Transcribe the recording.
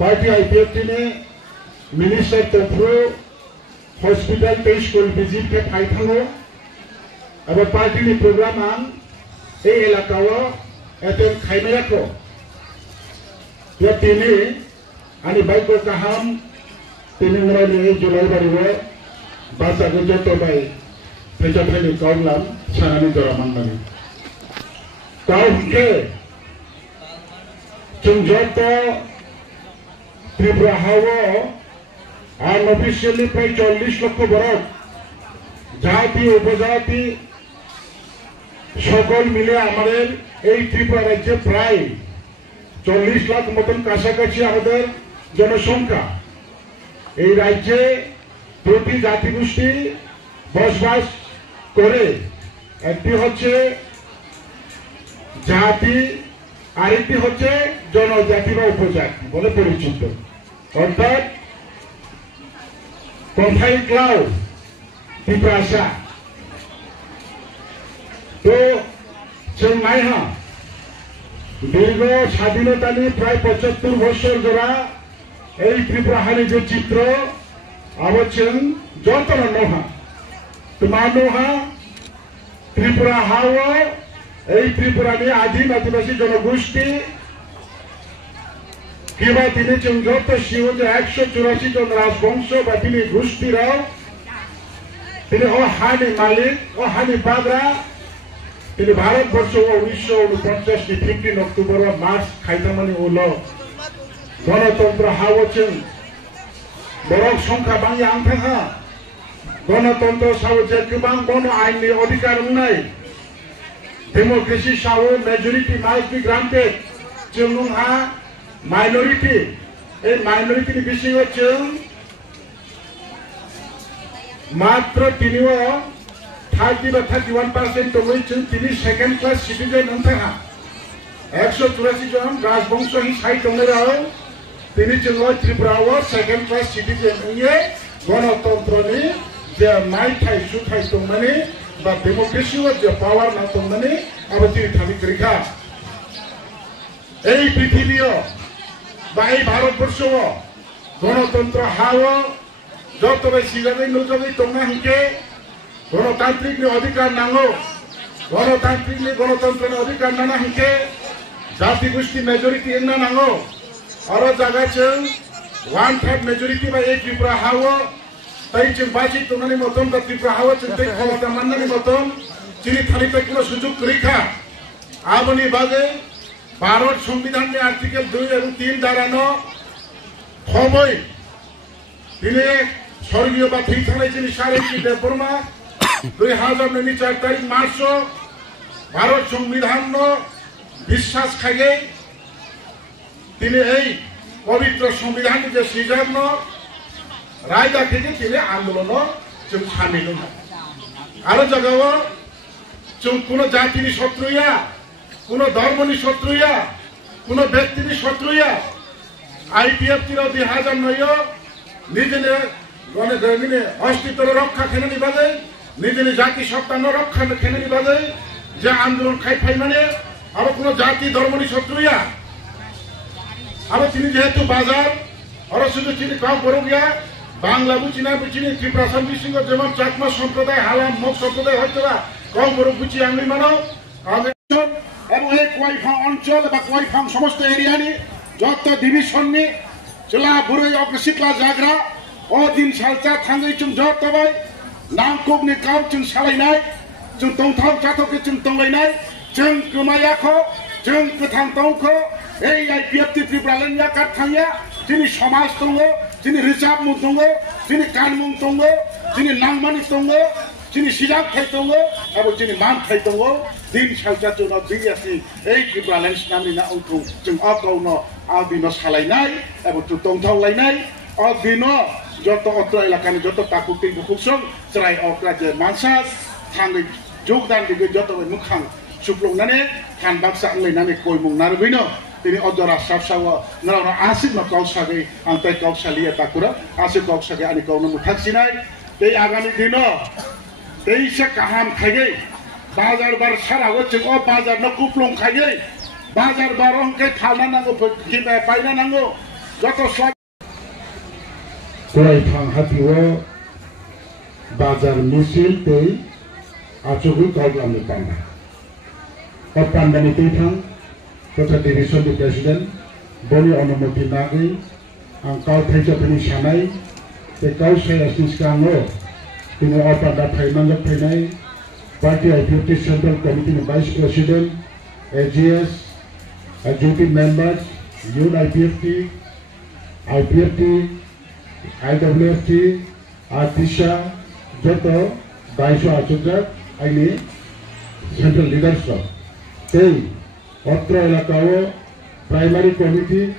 Party IPF ने minister तफरो hospital पे school visit के फाइथांगो अब पार्टी ने प्रोग्राम आन ए इलाकाओ एते खाइमेरा को या तिनी अनि बाइको काहाम तिनी मराले जुलाई बारिबो बासा गजो तो बाई पेचा फेनि काउलाम सानानि दरामान मानि काउके चुंजतो त्रिपुरा हावो अनऑफिशियली प्राय 40 লক্ষ বরক জাতি উপজাতি সকল মিলে আমাদের এই ত্রিপুরা রাজ্যে প্রায় 40 লাখ মতন কাছাকাছি আমাদের জনসংখ্যা এই রাজ্যে প্রতি জাতিগোষ্ঠী বসবাস করে একটি হচ্ছে জাতি আরেকটি হচ্ছে জনজাতি বা উপজাতি বলে পরিচিত অর্থাৎ কমফাই ক্লাউ ত্রিপুরাসা তো চেন্নাইহা দীর্ঘ স্বাধীনতা নিয়ে প্রায় 75 বছর ধরা এই ত্রিপুরাহারি যে চিত্র আবচ্ছেন যতন নোহা তোমানোহা ত্রিপুরা হাওয়া এই ত্রিপুরা নিয়ে আদিম আদিবাসী জনগোষ্ঠী কিংবা তিনি যত শিও যে 184 জন রাজবংশ বা তিনি গোষ্ঠীরাও তিনি ও হানি মালিক ও হানি বাগরা তিনি ভারতবর্ষ 1949 15 অক্টোবর মার্চ খাইতামানি উল গণতন্ত্র হাওয়াছেন বড় সংখ্যা বাঙি আনথাহা গণতন্ত্র সাও যে গোबां গণ আইননি অধিকার নাই डेमोक्रेसी सावो मेजॉरिटी माइट बी ग्रांटेड जोंहा माइनॉरिटी ए माइनॉरिटी नि बिसिङाव जों मात्र तिनिओ 30 बा 31% दङै जों तिनि सेकेंड क्लास सिटिजेन नंथाङा 184 जन राजबंश हि साइ दङराव तिनि जों त्रिपुराव सेकेंड क्लास सिटिजेन इये गणतंत्रनि जे माइथाइ सुथाइ दंमानि বা ডেমোক্রেসি ও যে পাওয়ার না তোমনে আবতি থামি করিখা এই পৃথিবীও বা এই ভারতবর্ষ গণতন্ত্র হাওয়া যত বেশি জায়গায় নজরে তোমরা হিকে গণতান্ত্রিক অধিকার নাঙ্গো গণতান্ত্রিক গণতন্ত্রের অধিকার না হিকে জাতি গোষ্ঠী মেজরিটি না নাঙ্গো আরো জায়গায় 1/3 মেজরিটি বা এই ত্রিপুরা হাওয়া তাই যে বাজি তোমনি মতন বা ত্রিপুরা হাওয়া চিন্তা ক্ষমতা মাননানি মতন চিনি থালিতে কোনো সুযোগ রেখা আবনি বাজে ভারত সংবিধানের আর্টিকেল 2 এবং 3 দ্বারানো সময় তিনি স্বর্গীয় বা ঠিক থানায় যিনি সারেকি দেববর্মা 2009 4 তারিখ মার্চ ভারত সংবিধান বিশ্বাস খাইয়ে তিনি এই পবিত্র সংবিধান যে সৃজন রায়দা থেকে তিনি আন্দোলন जों সামিল আরো জায়গাও जों কোন জাতির শত্রুয়া কোন ধর্মের শত্রুয়া কোন ব্যক্তির শত্রুয়া IPF টির 2009 নিজের গণতন্ত্রের অস্তিত্ব রক্ষা খেনে বাজে নিজের জাতি সত্তা রক্ষা খেনে বাজে যে আন্দোলন খাই মানে আর কোন জাতি ধর্মের শত্রুয়া আর তিনি যেহেতু বাজার আর শুধু তিনি কাম করো গিয়া বাংলা বুঝিনা বুঝিনি ত্রিপুরা বিশৃঙ্গ যেমন চাকমা সম্প্রদায় হালাম মগ সম্প্রদায় হয়তো কম বড় বুঝি আমি মানো এবং এই কয়ফাং অঞ্চল বা কয়ফাং সমস্ত এরিয়ানি যত ডিভিশন নি জেলা বুড়াই অগ্রসিকলা জাগ্রা ও দিন সালচা থাঙ্গै जों যতবাই नांगौनि गाव जों सालायनाय जों दंथाव जाथावखौ जों दंलायनाय जों गोमायाखौ जों गोथां दंखौ এই IPF ত্রিপুরা লেনিয়া কাট थांया sini Somas tongo, sini Rizab Mung tongo, sini Kan Mung tongo, sini Nangmani tongo, sini Sijak Thai tongo, ebo sini Man Thai tongo, din salsa jono diasi, Tripura Lands namni na utung, jeng akau no Aldino Salainai, ebo tu tongtong lainai, Aldino joto otra elakani joto takuting bukusong, cerai okra je mansas, tangi jogdan dige joto mukhang, suplong nane, kan baksa ngai nane koi mung narwino, ini odora sapsawa, nara asik na kau sage, antai kau salia takura, asik kau sage ani kau namu taksinai, tei agami dino, tei se kaham khage, bazar bar sarago jeng o bazar na kuplong khage, bazar barong ke thalna nango, kita paina nango, joto slag. Kurai thang hatiwo bazar misil tei acugu kau lamni panda. Kau panda ni tei thang Kota Division di Presiden Boni Onumoti Nagi Angkau Teja Peni Sanai Te kau saya asiskango Tino apa datai nanggap penai Parti IPFT Central Committee Vice President AGS Executive Members Yun IPFT IWFT Artisha Joto Daiso Achudra Aini Central Leadership Tei Otra elakao Primary Committee